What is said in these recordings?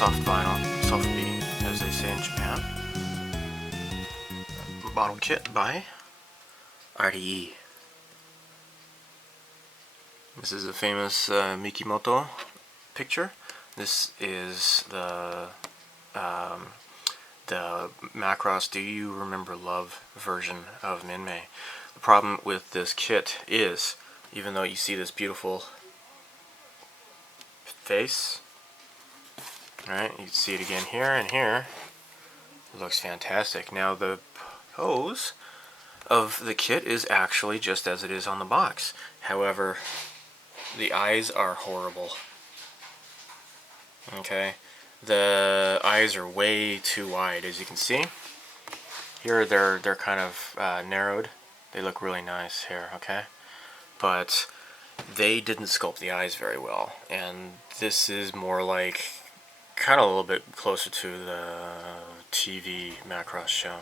soft vinyl, sofubi, as they say in Japan. Bottle kit by ARII. This is a famous Mikimoto picture. This is the Macross Do You Remember Love version of Minmay. The problem with this kit is, even though you see this beautiful face, right? You can see it again here and here. It looks fantastic. Now the pose of the kit is actually just as it is on the box. However, the eyes are horrible. Okay, the eyes are way too wide, as you can see. Here they're kind of narrowed. They look really nice here, okay? But they didn't sculpt the eyes very well, and this is more like kind of a little bit closer to the TV Macross show.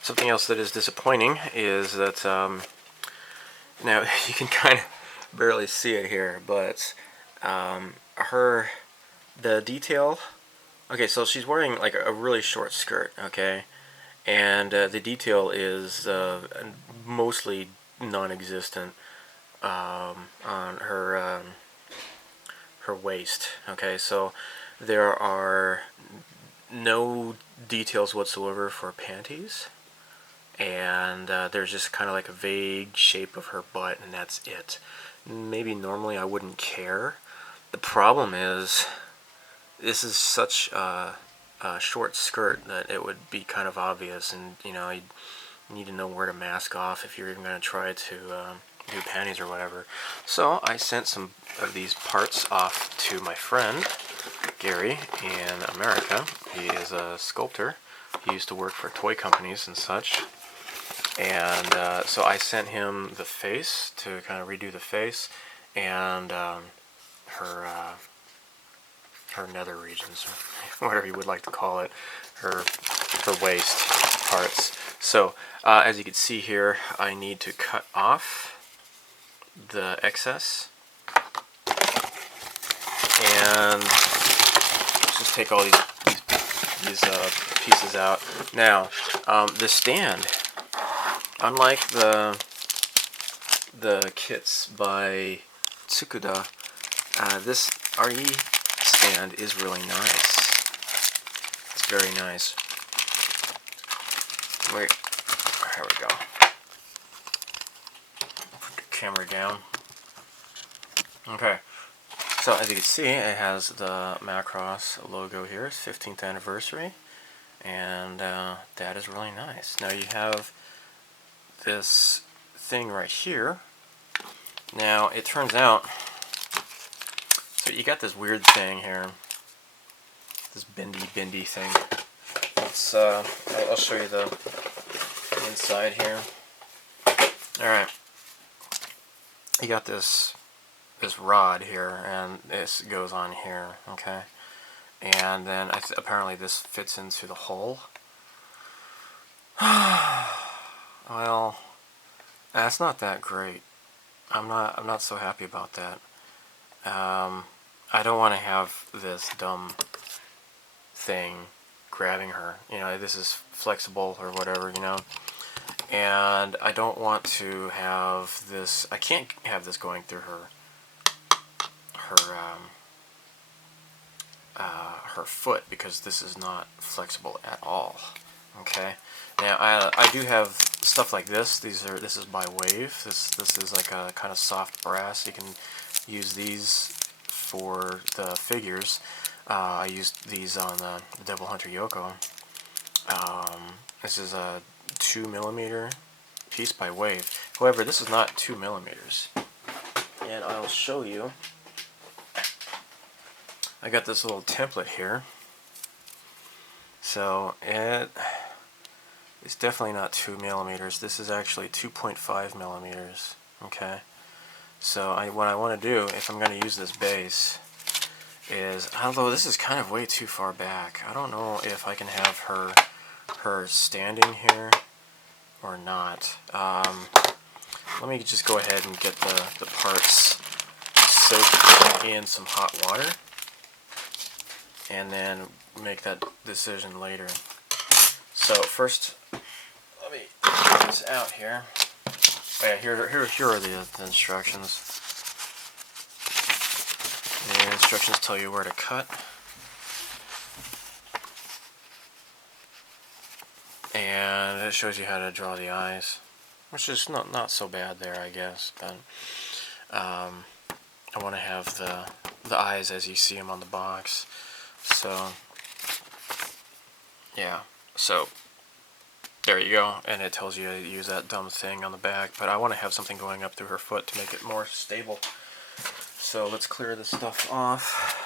Something else that is disappointing is that now you can kind of barely see it here, but the detail. Okay, so she's wearing like a really short skirt, okay, and the detail is mostly non-existent on her waist. Okay, so there are no details whatsoever for panties, and there's just kind of like a vague shape of her butt, and that's it. Maybe normally I wouldn't care. The problem is this is such a short skirt that it would be kind of obvious, and you know, you need to know where to mask off if you're even going to try to do panties or whatever. So I sent some of these parts off to my friend Gary in America. He is a sculptor. He used to work for toy companies and such. And so I sent him the face to kind of redo the face, and her nether regions, or whatever you would like to call it, her waist parts. So as you can see here, I need to cut off the excess, and let's just take all these pieces out. Now the stand, unlike the kits by Tsukuda, this ARII stand is really nice. It's very nice. Wait, here we go. Put the camera down. Okay, so as you can see, it has the Macross logo here. It's 15th anniversary, and that is really nice. Now you have this thing right here. Now it turns out, so you got this weird thing here, this bendy thing. Let's I'll show you the inside here. All right, you got this rod here, and this goes on here, okay, and then apparently this fits into the hole. Well, that's not that great. I'm not so happy about that. I don't want to have this dumb thing grabbing her. You know, this is flexible or whatever, you know. And I don't want to have this. I can't have this going through her foot, because this is not flexible at all. Okay. Now I do have stuff like this. This is by Wave. This is like a kind of soft brass. You can use these for the figures. I used these on the Devil Hunter Yoko. This is a 2mm piece by Wave. However, this is not 2mm, and I'll show you. I got this little template here. So it's definitely not 2mm. This is actually 2.5mm. Okay. So what I want to do, if I'm going to use this base, is, although this is kind of way too far back, I don't know if I can have her standing here or not. Let me just go ahead and get the parts soak in some hot water and then make that decision later. So first, let me get this out here. Oh yeah, here are the instructions. The instructions tell you where to cut. And it shows you how to draw the eyes, which is not so bad there, I guess. But I want to have the eyes as you see them on the box. So yeah, so there you go, and it tells you to use that dumb thing on the back. But I want to have something going up through her foot to make it more stable. So let's clear this stuff off.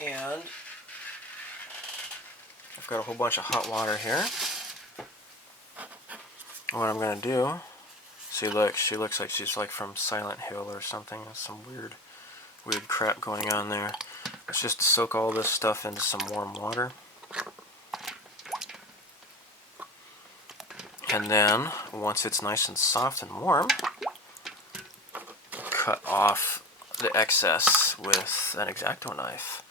And I've got a whole bunch of hot water here. What I'm gonna do, see, look, she looks like she's like from Silent Hill or something. There's some weird crap going on there. Let's just soak all this stuff into some warm water. And then, once it's nice and soft and warm, cut off the excess with an X-Acto knife.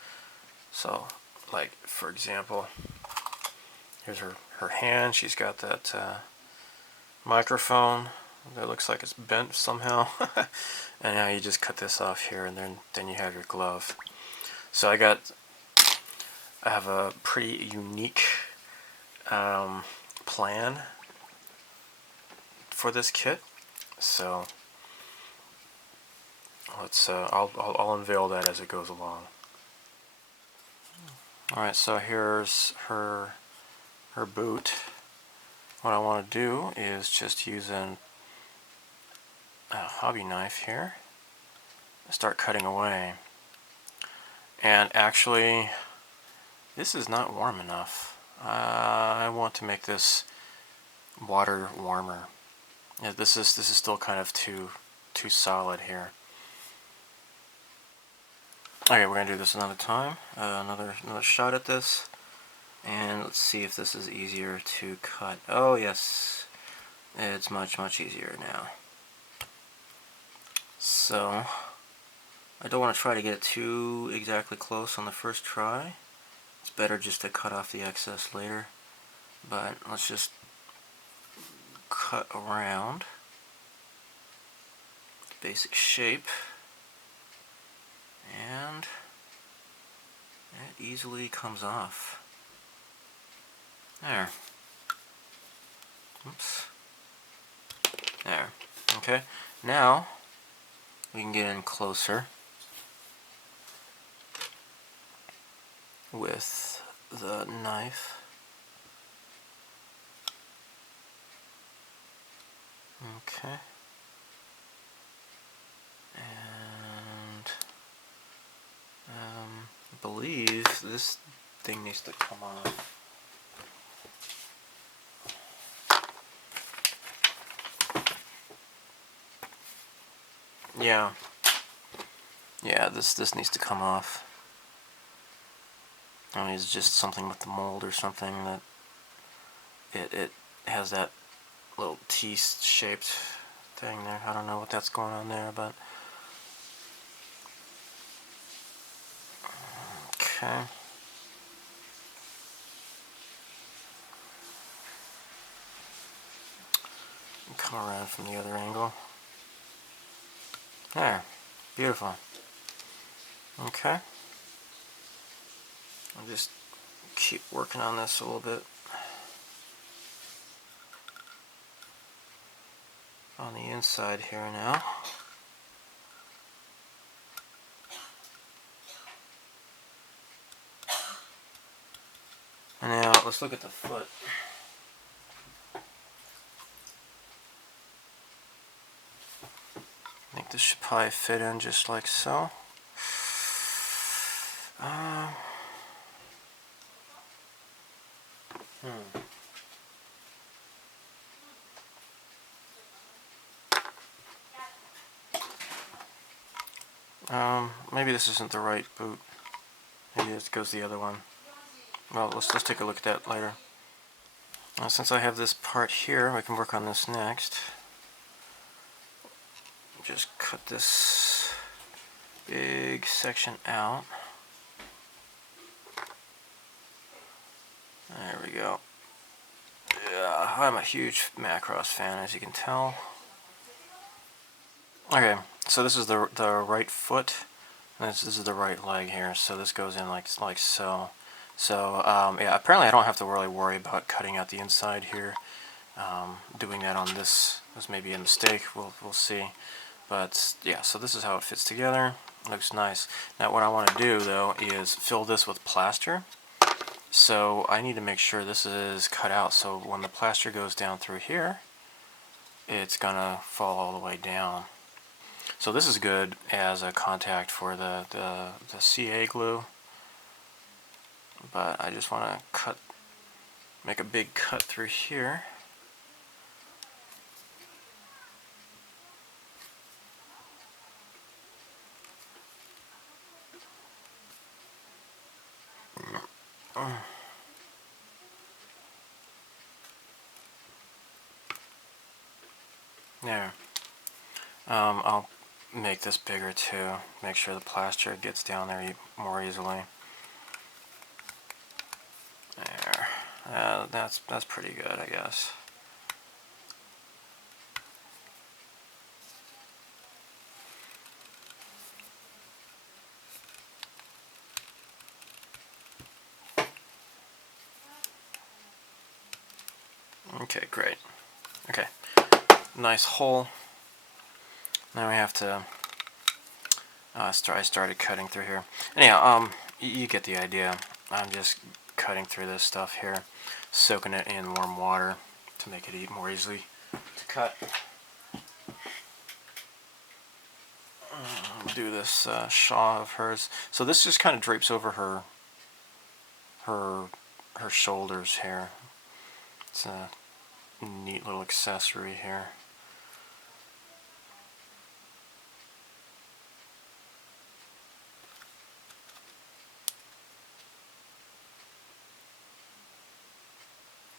So, like, for example, here's her hand. She's got that microphone that looks like it's bent somehow. And now you just cut this off here, and then you have your glove. So I have a pretty unique plan for this kit. So let's I'll unveil that as it goes along. Alright, so here's her boot. What I want to do is just use a hobby knife here, start cutting away. And actually, this is not warm enough. I want to make this water warmer. Yeah, this is still kind of too solid here. Okay, we're gonna do this another time. Another shot at this, and let's see if this is easier to cut. Oh yes, it's much easier now. So I don't want to try to get it too exactly close on the first try. It's better just to cut off the excess later. But let's just cut around the basic shape, and it easily comes off. There. Oops. There. Okay. Now we can get in closer with the knife. Okay. And I believe this thing needs to come off. Yeah. Yeah, this needs to come off. I mean, it's just something with the mold or something that it has that little T-shaped thing there. I don't know what that's going on there, but okay. Come around from the other angle. There. Beautiful. Okay. I'll just keep working on this a little bit. On the inside here now. And now let's look at the foot. I think this should probably fit in just like so. Maybe this isn't the right boot. Maybe it goes the other one. Well, let's take a look at that later. Since I have this part here, we can work on this next. just cut this big section out. There we go. Yeah, I'm a huge Macross fan, as you can tell. Okay, so this is the right foot. This is the right leg here. So this goes in like so. So yeah, apparently I don't have to really worry about cutting out the inside here. Doing that on this was maybe a mistake. We'll see. But yeah, so this is how it fits together. Looks nice. Now what I want to do though is fill this with plaster. So I need to make sure this is cut out, so when the plaster goes down through here, it's gonna fall all the way down. So this is good as a contact for the CA glue, but I just want to make a big cut through here. There. I'll make this bigger too. Make sure the plaster gets down there more easily. There. That's pretty good, I guess. Okay, great. Okay, nice hole. Now we have to I started cutting through here. Anyhow, you get the idea. I'm just cutting through this stuff here, soaking it in warm water to make it more easily to cut. Do this shawl of hers. So this just kind of drapes over her shoulders here. It's a neat little accessory here.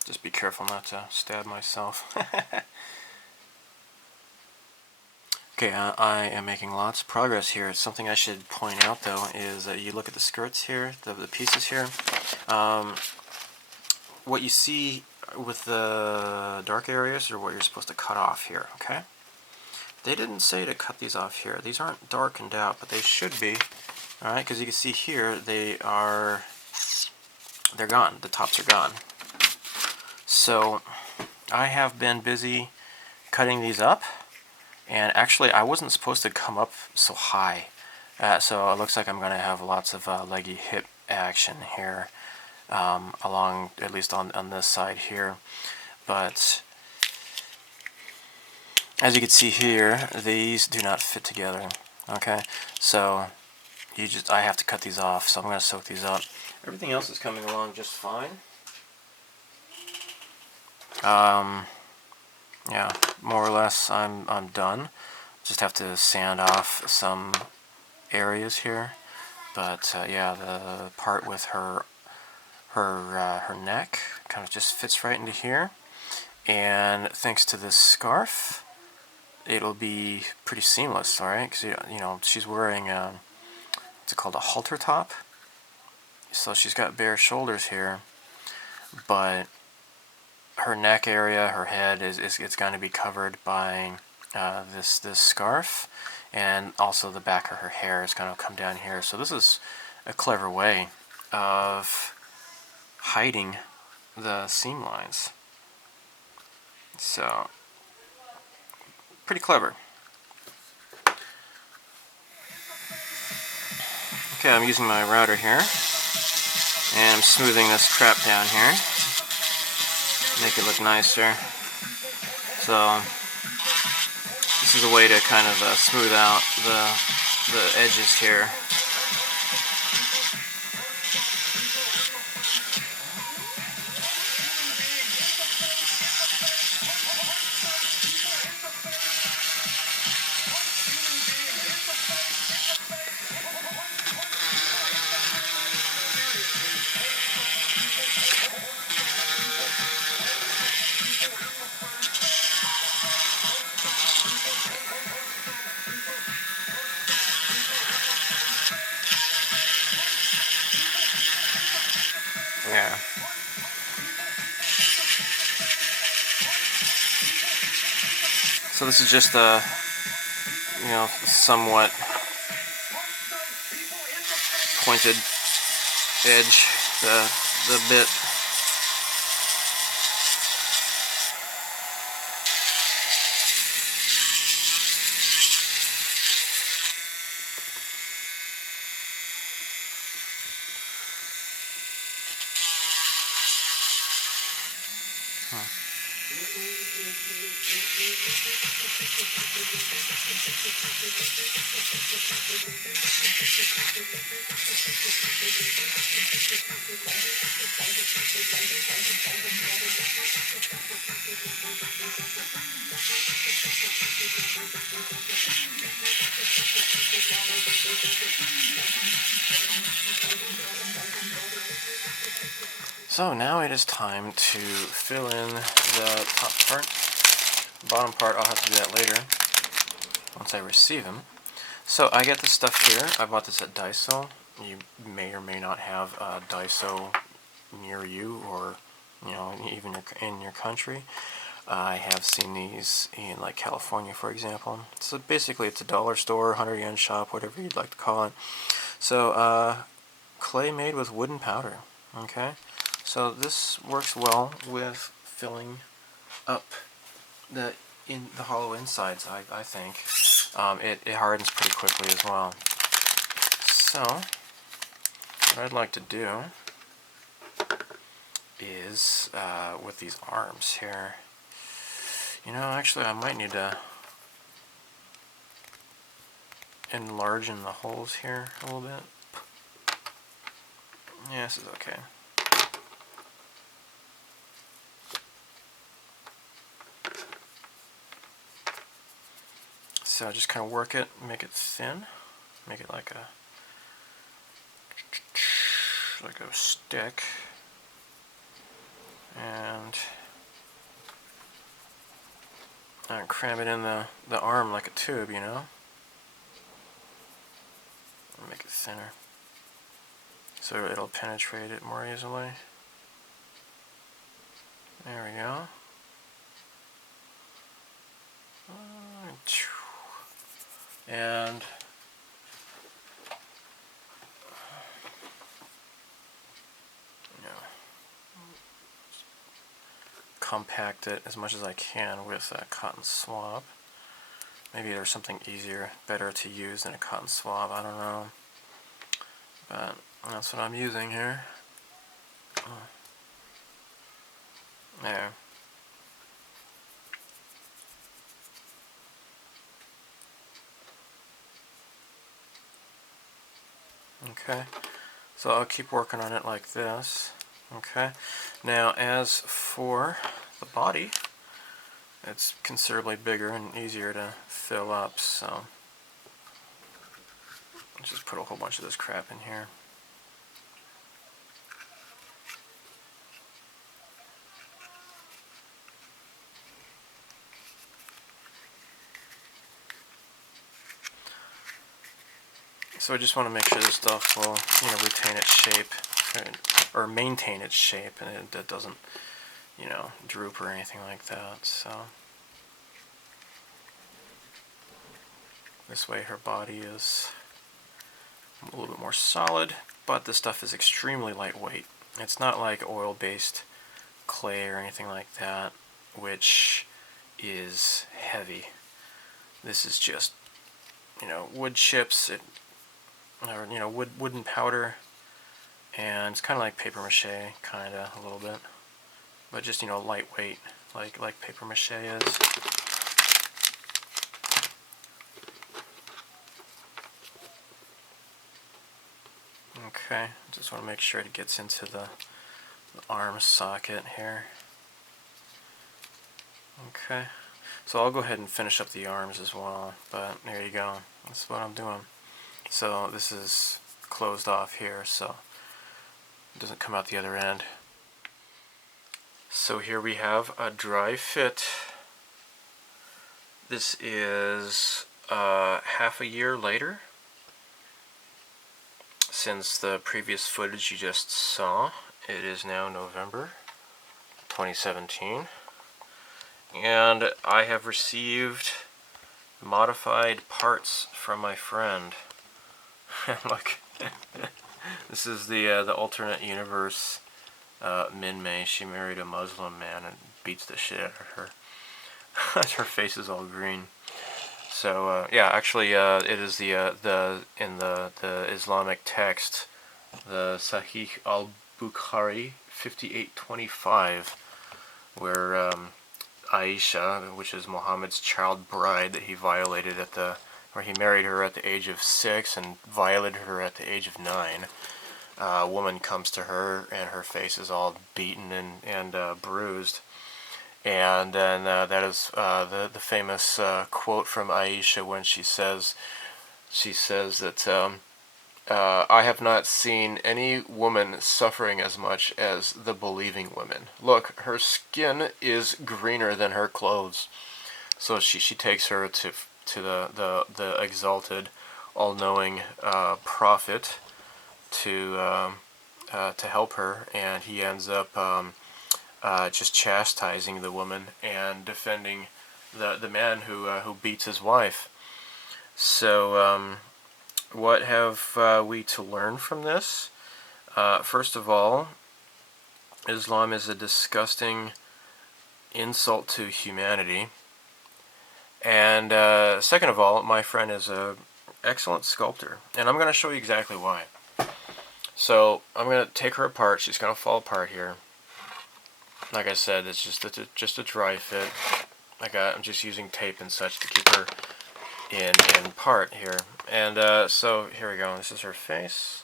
Just be careful not to stab myself. Okay, I am making lots of progress here. Something I should point out though is that you look at the skirts here, the pieces here. What you see with the dark areas are what you're supposed to cut off here, okay? They didn't say to cut these off here. These aren't darkened out, but they should be. Alright, because you can see here, they're gone. The tops are gone. So, I have been busy cutting these up, and actually I wasn't supposed to come up so high. So it looks like I'm going to have lots of leggy hip action here, along, at least on this side here. But as you can see here, these do not fit together. Okay, so I have to cut these off, so I'm going to soak these up. Everything else is coming along just fine. Yeah, more or less I'm done. Just have to sand off some areas here. But yeah, the part with her neck kind of just fits right into here. And thanks to this scarf, it'll be pretty seamless, alright? Because, you know, she's wearing, what's it called, a halter top? So she's got bare shoulders here, but her neck area, her head, it's going to be covered by this scarf, and also the back of her hair is going to come down here. So this is a clever way of hiding the seam lines. So, pretty clever. Okay, I'm using my router here, and I'm smoothing this crap down here. Make it look nicer. So this is a way to kind of smooth out the edges here. So this is just a, you know, somewhat pointed edge, the bit. So now it is time to fill in the top part. Bottom part, I'll have to do that later once I receive them. So I get this stuff here. I bought this at Daiso. You may or may not have a Daiso near you, or you know, even in your country. I have seen these in like California, for example. So basically, it's a dollar store, 100 yen shop, whatever you'd like to call it. So clay made with wooden powder. Okay. So this works well with filling up the hollow insides, I think. It hardens pretty quickly as well. So what I'd like to do is with these arms here, you know, actually I might need to enlarge in the holes here a little bit. Yeah, this is okay. So just kind of work it, make it thin, make it like a stick, and cram it in the arm like a tube, you know. Make it thinner so it'll penetrate it more easily. There we go. And compact it as much as I can with a cotton swab. Maybe there's something easier, better to use than a cotton swab, I don't know. But that's what I'm using here. There. Okay, so I'll keep working on it like this. Okay, now as for the body, it's considerably bigger and easier to fill up, so let's just put a whole bunch of this crap in here. So I just want to make sure this stuff will, you know, retain its shape, or maintain its shape, and it doesn't, you know, droop or anything like that. So this way her body is a little bit more solid, but this stuff is extremely lightweight. It's not like oil-based clay or anything like that, which is heavy. This is just, you know, wood chips, or you know, wooden powder, and it's kind of like paper mache, kind of a little bit, but just, you know, lightweight, like paper mache is. Okay, just want to make sure it gets into the arm socket here. Okay, so I'll go ahead and finish up the arms as well, but there you go, that's what I'm doing. So this is closed off here, so it doesn't come out the other end. So here we have a dry fit. This is half a year later since the previous footage you just saw. It is now November 2017, and I have received modified parts from my friend. Look, this is the alternate universe Minmay. She married a Muslim man and beats the shit out of her. Her face is all green. So yeah, actually, it is in the Islamic text, the Sahih al-Bukhari 5825, where Aisha, which is Muhammad's child bride that he violated where he married her at the age of 6 and violated her at the age of 9. A woman comes to her and her face is all beaten and bruised. And then that is the famous quote from Aisha when she says that I have not seen any woman suffering as much as the believing women. Look, her skin is greener than her clothes. So she takes her to the exalted, all-knowing prophet to help her, and he ends up just chastising the woman and defending the man who beats his wife. So what have we to learn from this? First of all, Islam is a disgusting insult to humanity. And second of all, my friend is an excellent sculptor, and I'm going to show you exactly why. So I'm going to take her apart. She's going to fall apart here. Like I said, it's just a dry fit. I'm just using tape and such to keep her in part here. And so here we go. This is her face.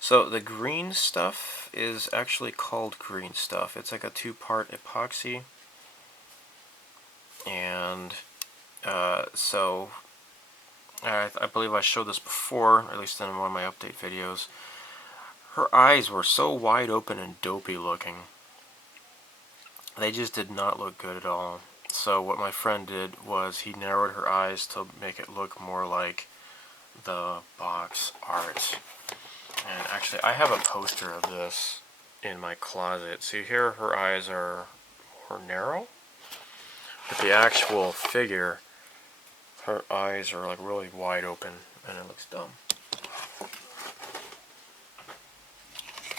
So the green stuff is actually called green stuff. It's like a 2-part epoxy. And so I believe I showed this before, at least in one of my update videos. Her eyes were so wide open and dopey looking. They just did not look good at all. So what my friend did was he narrowed her eyes to make it look more like the box art. And actually, I have a poster of this in my closet. See here, her eyes are more narrow. But the actual figure, her eyes are like really wide open, and it looks dumb.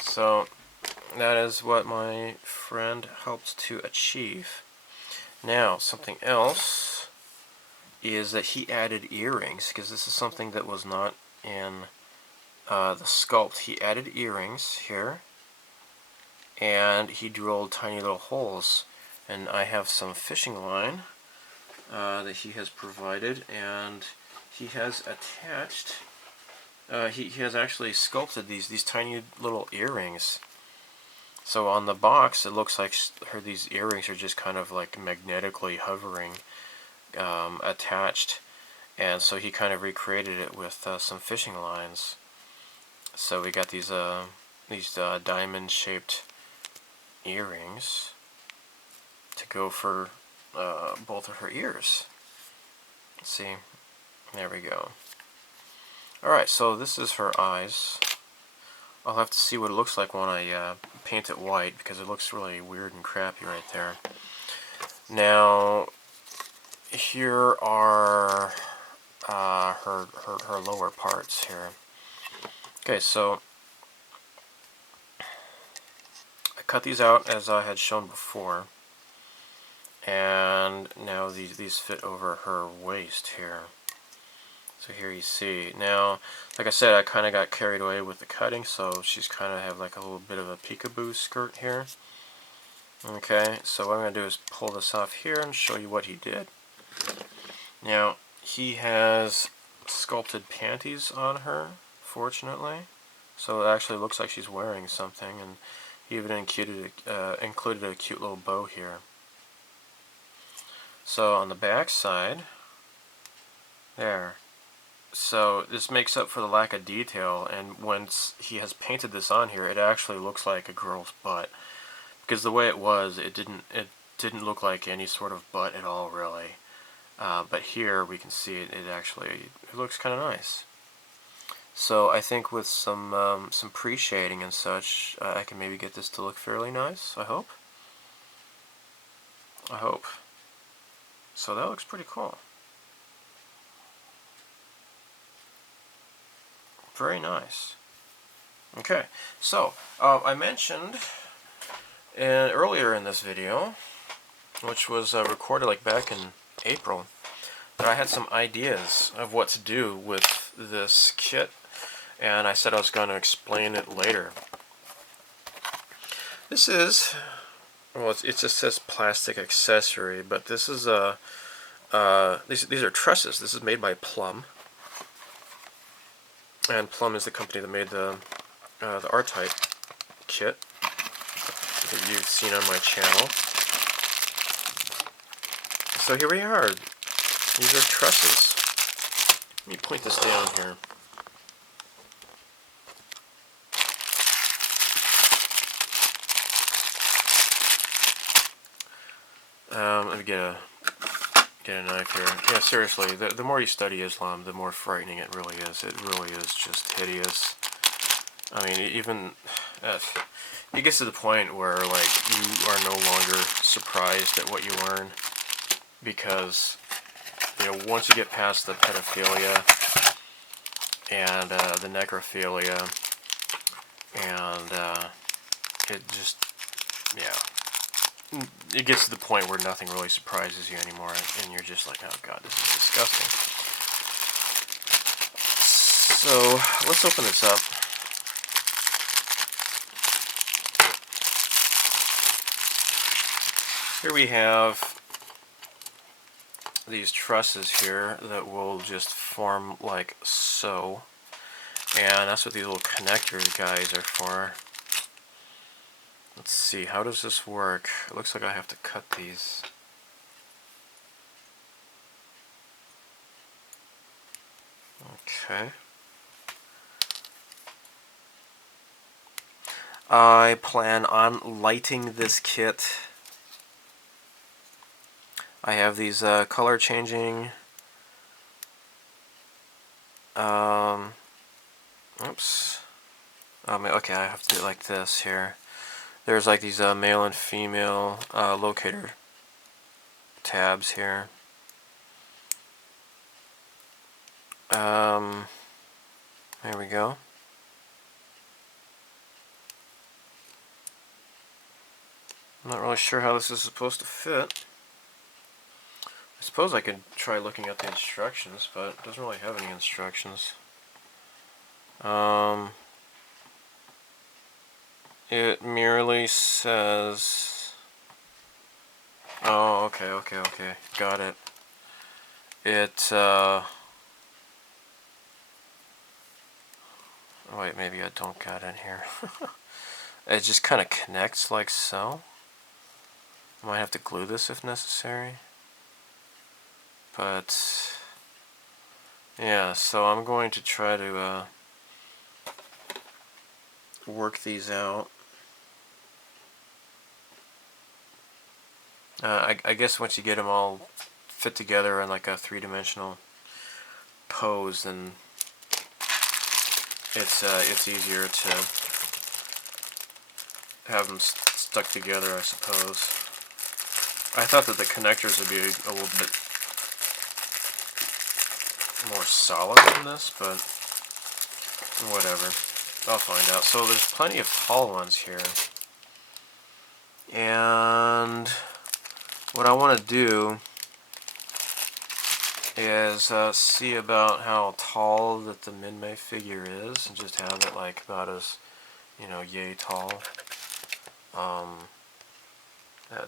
So that is what my friend helped to achieve. Now, something else is that he added earrings, because this is something that was not in the sculpt. He added earrings here, and he drilled tiny little holes. And I have some fishing line that he has provided, and he has attached, he has actually sculpted these tiny little earrings. So on the box, it looks like these earrings are just kind of like magnetically hovering, attached, and so he kind of recreated it with some fishing lines. So we got these diamond-shaped earrings to go for both of her ears. Let's see, there we go. Alright, so this is her eyes. I'll have to see what it looks like when I paint it white, because it looks really weird and crappy right there. Now, here are her lower parts here. Okay, so I cut these out as I had shown before, and now these fit over her waist here. So here you see. Now, like I said, I kind of got carried away with the cutting, so she's kind of have like a little bit of a peekaboo skirt here. Okay, so what I'm going to do is pull this off here and show you what he did. Now, he has sculpted panties on her, fortunately. So it actually looks like she's wearing something, and he even included a cute little bow here. So on the back side, there. So this makes up for the lack of detail, and once he has painted this on here, it actually looks like a girl's butt. Because the way it was, it didn't look like any sort of butt at all, really. But here we can see it looks kind of nice. So I think with some pre-shading and such, I can maybe get this to look fairly nice. I hope. So that looks pretty cool. Very nice. Okay, so I mentioned earlier in this video, which was recorded like back in April, that I had some ideas of what to do with this kit, and I said I was going to explain it later. This is, well, it just says plastic accessory, but this is these are trusses. This is made by Plum, and Plum is the company that made the R-Type kit that you've seen on my channel. So here we are. These are trusses. Let me point this down here. Let me get a knife here. Yeah, seriously, the more you study Islam, the more frightening it really is. It really is just hideous. I mean, even it gets to the point where like you are no longer surprised at what you learn, because once you get past the pedophilia and the necrophilia, and it just, yeah, it gets to the point where nothing really surprises you anymore, and you're just like, oh god, this is disgusting. So let's open this up. Here we have these trusses here that will just form like so, and that's what these little connector guys are for. Let's see, how does this work? It looks like I have to cut these. Okay. I plan on lighting this kit. I have these color changing, oops, okay, I have to do it like this here. There's like these male and female locator tabs here. There we go. I'm not really sure how this is supposed to fit. I suppose I could try looking at the instructions, but it doesn't really have any instructions. It merely says... Oh, okay, got it. Wait, maybe I don't got it here. It just kind of connects like so. I might have to glue this if necessary. But yeah, so I'm going to try to work these out. I guess once you get them all fit together in like a three-dimensional pose, then it's easier to have them stuck together, I suppose. I thought that the connectors would be a little bit more solid than this, but whatever. I'll find out. So there's plenty of tall ones here, and what I want to do is see about how tall that the Minmay figure is, and just have it like about as, yay tall.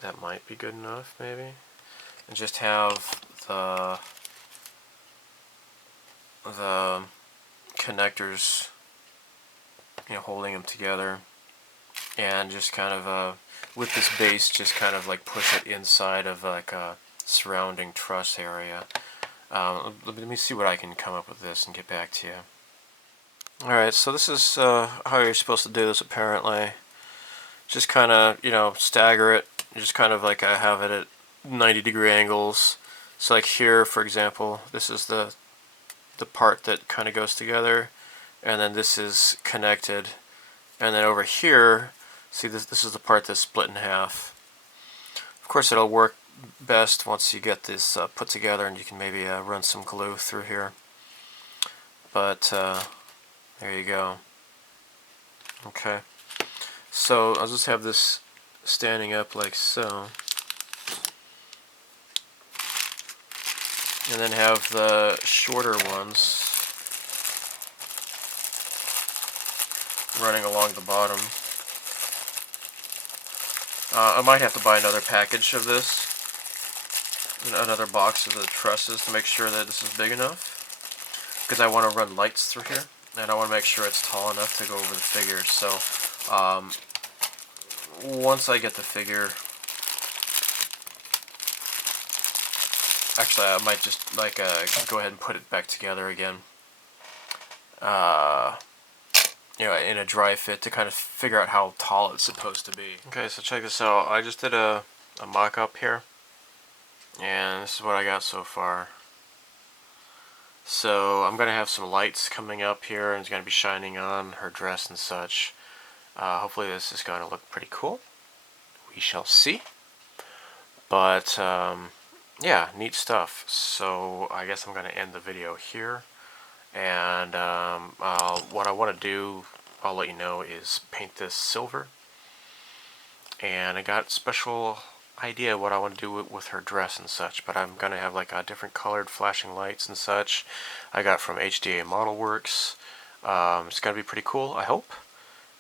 That might be good enough, maybe, and just have the connectors, holding them together, and just kind of with this base, just kind of like push it inside of like a surrounding truss area. Let me see what I can come up with this and get back to you. Alright, so this is how you're supposed to do this apparently. Just kind of, stagger it. Just kind of like I have it at 90-degree angles. So like here, for example, this is the part that kind of goes together, and then this is connected, and then over here, see, this is the part that's split in half. Of course, it'll work best once you get this put together, and you can maybe run some glue through here. But there you go. Okay, so I'll just have this standing up like so, and then have the shorter ones running along the bottom. I might have to buy another package of this, another box of the trusses, to make sure that this is big enough, because I want to run lights through here, and I want to make sure it's tall enough to go over the figure. So once I get the figure, actually I might just like go ahead and put it back together again, you know, in a dry fit, to kind of figure out how tall it's supposed to be. Okay, so check this out. I just did a mock-up here, and this is what I got so far. So I'm going to have some lights coming up here, and it's going to be shining on her dress and such. Hopefully this is going to look pretty cool. We shall see. But yeah, neat stuff. So I guess I'm going to end the video here. And what I want to do, I'll let you know, is paint this silver. And I got a special idea what I want to do with her dress and such, but I'm going to have like different colored flashing lights and such. I got from HDA Model Works. It's going to be pretty cool, I hope.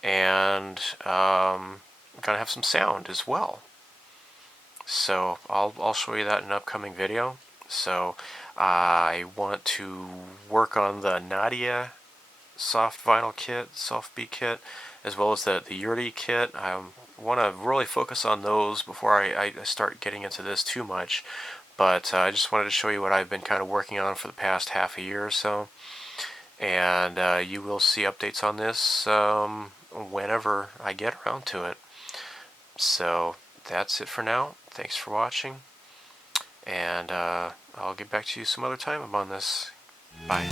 And I'm going to have some sound as well. So I'll show you that in an upcoming video. So I want to work on the Nadia soft vinyl kit, sofubi kit, as well as the ARII kit. I want to really focus on those before I start getting into this too much. But I just wanted to show you what I've been kind of working on for the past half a year or so. And you will see updates on this whenever I get around to it. So that's it for now. Thanks for watching. And I'll get back to you some other time on this. Bye.